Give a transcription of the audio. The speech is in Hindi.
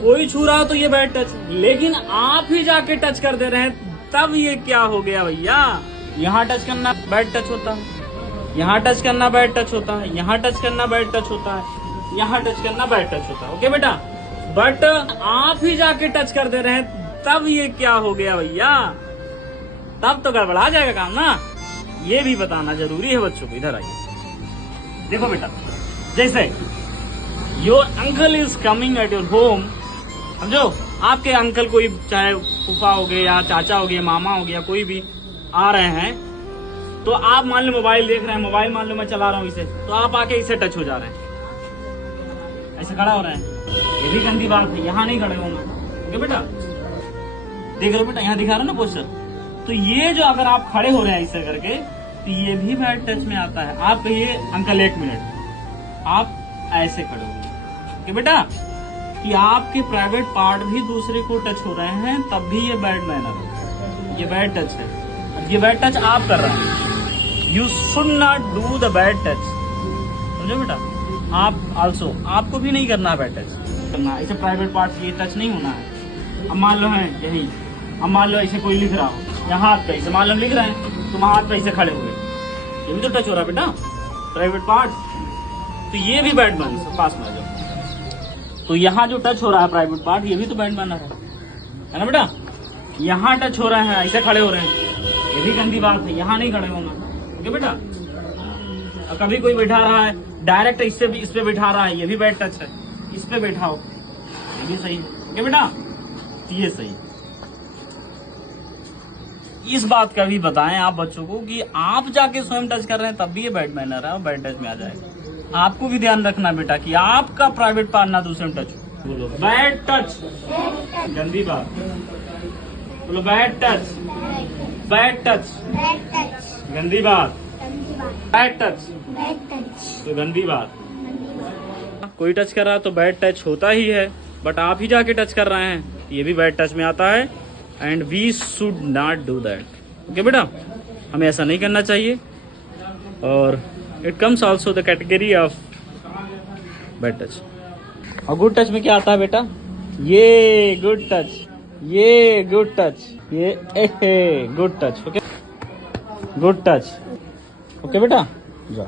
कोई छू रहा तो ये बैड टच, लेकिन आप ही जाके टच कर दे रहे हैं, तब ये क्या हो गया भैया। यहाँ टच करना बैड टच होता है, यहाँ टच करना बैड टच होता है, यहाँ टच करना बैड टच होता है, यहाँ टच करना बैड टच होता है। ओके बेटा, बट आप ही जाके टच कर दे रहे हैं, तब ये क्या हो गया भैया, तब तो गड़बड़ा जाएगा काम ना। ये भी बताना जरूरी है बच्चों को। इधर आइए, देखो बेटा, जैसे your uncle is coming at your home, समझो आपके अंकल कोई, चाहे फूफा हो गए या चाचा हो गया, मामा हो गया, कोई भी आ रहे हैं, तो आप मान लो मोबाइल देख रहे हैं, मोबाइल मान लो मैं चला रहा हूँ इसे, तो आप आके इसे टच हो जा रहे हैं, ऐसे खड़ा हो रहे हैं, ये भी गंदी बात है। यहाँ नहीं खड़े होंगे, ओके बेटा, देख रहे हो बेटा, यहाँ दिखा रहा ना पोस्टर, तो ये जो अगर आप खड़े हो रहे हैं इसे करके, तो ये भी बैड टच में आता है। आप कहिए अंकल 1 मिनट, आप ऐसे खड़े होंगे, ओके बेटा, कि आपके प्राइवेट पार्ट भी दूसरे को टच हो रहे हैं, तब भी ये बैड मैनर है, ये बैड टच है। ये बैड टच आप कर रहे हैं, you should not do the bad touch, समझो बेटा। आप आल्सो, आपको भी नहीं करना है बैड टच करना है, इसे प्राइवेट पार्ट ये टच नहीं होना है। अब मान लो है यही, अब मान लो ऐसे कोई लिख रहा हो, यहाँ हाथ पे ऐसे मान लो लिख रहे हैं, तुम हाथ पे ऐसे खड़े हुए, ये भी तो टच हो रहा है बेटा, प्राइवेट पार्ट, तो ये भी बैड मैनर, पास में आ जाओ। तो यहाँ जो टच हो रहा है प्राइवेट पार्ट, ये भी तो बैड मैनर है ना बेटा। यहाँ टच हो रहे हैं, ऐसे खड़े हो रहे हैं, ये भी गंदी बात है, यहाँ नहीं खड़े होना, ओके बेटा। और कभी कोई बैठा रहा है डायरेक्ट इससे भी इस पे बैठा रहा है, ये भी बैड टच है, इस पे बैठाओ, ये भी सही है, ओके बेटा, ये सही। इस बात का भी बताएं आप बच्चों को कि आप जाके स्वयं टच कर रहे हैं, तब भी ये बैड मैनर है और बैड टच में आ जाएगा। आपको भी ध्यान रखना बेटा कि आपका प्राइवेट पार्ट ना दूसरे में टच हो। बोलो बैड टच, गंदी बात, बोलो बैड टच, बैड टच, गंदी बात, बैड टच, तो गंदी बात। कोई टच कर रहा है तो बैड टच होता ही है, बट आप ही जाके टच कर रहे हैं, ये भी बैड टच में आता है, and we should not do that, okay बेटा, हमें ऐसा नहीं करना चाहिए। और it comes also the category of bad touch. और गुड टच में क्या आता है बेटा, ये गुड टच, ये गुड टच, ये good touch, okay, good touch, okay बेटा, जाओ।